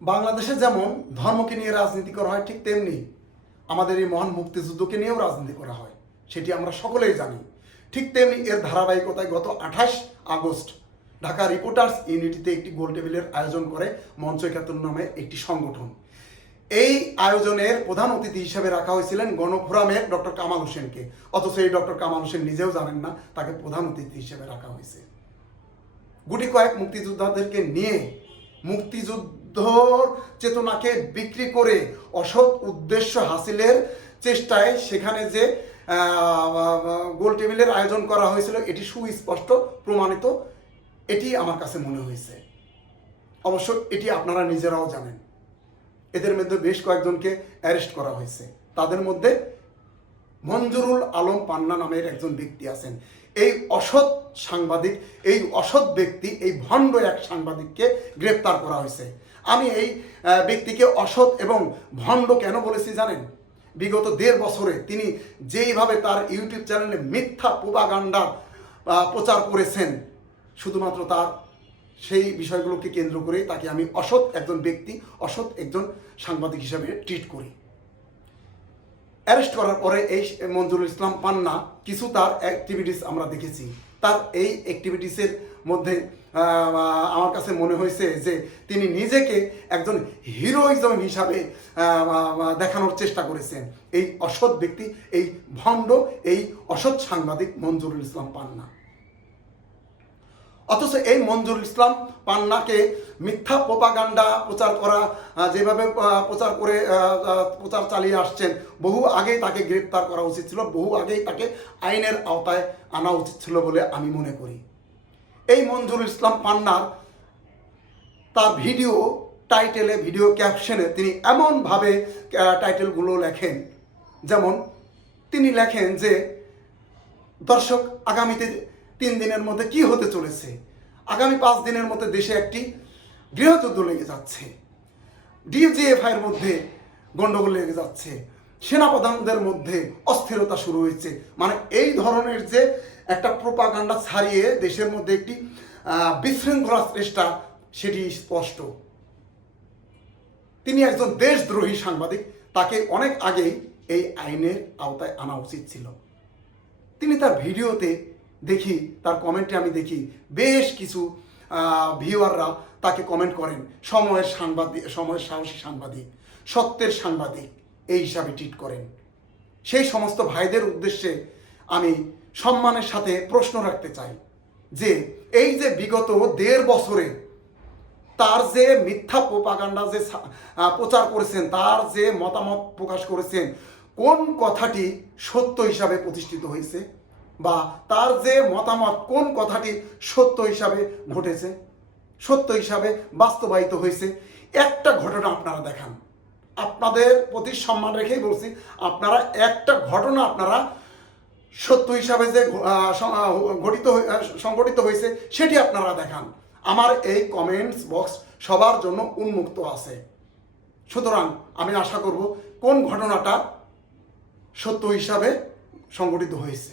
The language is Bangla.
বাংলাদেশে যেমন ধর্মকে নিয়ে রাজনীতি করা হয়, ঠিক তেমনি আমাদের এই মহান মুক্তিযুদ্ধকে নিয়েও রাজনীতি করা হয়, সেটি আমরা সকলেই জানি। ঠিক তেমনি এর ধারাবাহিকতায় গত 28 আগস্ট ঢাকা রিপোর্টার্স ইউনিটিতে একটি গোল টেবিলের আয়োজন করে মঞ্চ ৭১ নামে একটি সংগঠন। এই আয়োজনের প্রধান অতিথি হিসেবে রাখা হয়েছিলেন গণফোরামের ডক্টর কামাল হোসেনকে, অথচ এই ডক্টর কামাল হোসেন নিজেও জানেন না তাকে প্রধান অতিথি হিসেবে রাখা হয়েছে। গুটি কয়েক মুক্তিযোদ্ধাদেরকে নিয়ে মুক্তিযুদ্ধর চেতনাকে বিক্রি করে অসৎ উদ্দেশ্য হাসিলের চেষ্টায় সেখানে যে গোল টেবিলের আয়োজন করা হয়েছিল এটি সুস্পষ্ট প্রমাণিত, এটি আমার কাছে মনে হয়েছে। অবশ্য এটি আপনারা নিজেরাও জানেন। এদের মধ্যে বেশ কয়েকজনকে অ্যারেস্ট করা হয়েছে। তাদের মধ্যে মঞ্জুরুল আলম পান্না নামের একজন ব্যক্তি আছেন। এই অসৎ সাংবাদিক, এই অসৎ ব্যক্তি, এই ভণ্ড এক সাংবাদিককে গ্রেপ্তার করা হয়েছে। আমি এই ব্যক্তিকে অসৎ এবং ভণ্ড কেন বলেছি জানেন? বিগত ১.৫ বছরে তিনি যেইভাবে তার ইউটিউব চ্যানেলে মিথ্যা প্রোপাগান্ডা প্রচার করেছেন, শুধুমাত্র তার সেই বিষয়গুলোকে কেন্দ্র করেই তাকে আমি অসৎ একজন ব্যক্তি, অসৎ একজন সাংবাদিক হিসাবে ট্রিট করি। অ্যারেস্ট করার পরে এই মঞ্জুরুল ইসলাম পান্না কিছু তার অ্যাক্টিভিটিস আমরা দেখেছি। তার এই অ্যাক্টিভিটিসের মধ্যে আমার কাছে মনে হয়েছে যে তিনি নিজেকে একজন হিরোইজম হিসাবে দেখানোর চেষ্টা করেছেন। এই অসৎ ব্যক্তি, এই ভণ্ড, এই অসৎ সাংবাদিক মঞ্জুরুল ইসলাম পান্না। অথচ এই মঞ্জুরুল ইসলাম পান্নাকে মিথ্যা প্রোপাগান্ডা প্রচার করা, যেভাবে প্রচার চালিয়ে আসছেন, বহু আগেই তাকে গ্রেপ্তার করা উচিত ছিল, বহু আগেই তাকে আইনের আওতায় আনা উচিত ছিল বলে আমি মনে করি। এই মঞ্জুরুল ইসলাম পান্নার তার ভিডিও টাইটেলে, ভিডিও ক্যাপশনে তিনি এমনভাবে টাইটেলগুলো লেখেন, যেমন তিনি লেখেন যে দর্শক, আগামীতে 3 দিনের মধ্যে কি হতে চলেছে, আগামী 5 দিনের মধ্যে দেশে একটি গৃহযুদ্ধ লেগে যাচ্ছে, ডিজিএফআইয়ের মধ্যে গন্ডগোল লেগে যাচ্ছে, সেনাপ্রধানদের মধ্যে অস্থিরতা শুরু হয়েছে। মানে এই ধরনের যে একটা প্রোপাগান্ডা ছাড়িয়ে দেশের মধ্যে একটি বিশৃঙ্খলার চেষ্টা, সেটি স্পষ্ট। তিনি একজন দেশদ্রোহী সাংবাদিক, তাকে অনেক আগেই এই আইনের আওতায় আনা উচিত ছিল। তিনি তার ভিডিওতে দেখি, তার কমেন্টে আমি দেখি বেশ কিছু ভিউয়াররা তাকে কমেন্ট করেন সময়ের সাংবাদিক, সময়ের সাহসী সাংবাদিক, সত্যের সাংবাদিক, এই হিসাবে ট্রিট করেন। সেই সমস্ত ভাইদের উদ্দেশ্যে আমি সম্মানের সাথে প্রশ্ন রাখতে চাই যে এই যে বিগত 1.5 বছরে তার যে মিথ্যা প্রোপাগান্ডা যে প্রচার করেছেন, তার যে মতামত প্রকাশ করেছেন, কোন কথাটি সত্য হিসাবে প্রতিষ্ঠিত হয়েছে, বা তার যে মতামত কোন কথাটি সত্য হিসাবে ঘটেছে, সত্য হিসাবে বাস্তবায়িত হয়েছে, একটা ঘটনা আপনারা দেখান। আপনাদের প্রতি সম্মান রেখেই বলছি, আপনারা একটা ঘটনা আপনারা সত্য হিসাবে যে সংঘটিত হয়েছে সেটি আপনারা দেখান। আমার এই কমেন্টস বক্স সবার জন্য উন্মুক্ত আছে। সুতরাং আমি আশা করব কোন ঘটনাটা সত্য হিসাবে সংঘটিত হয়েছে।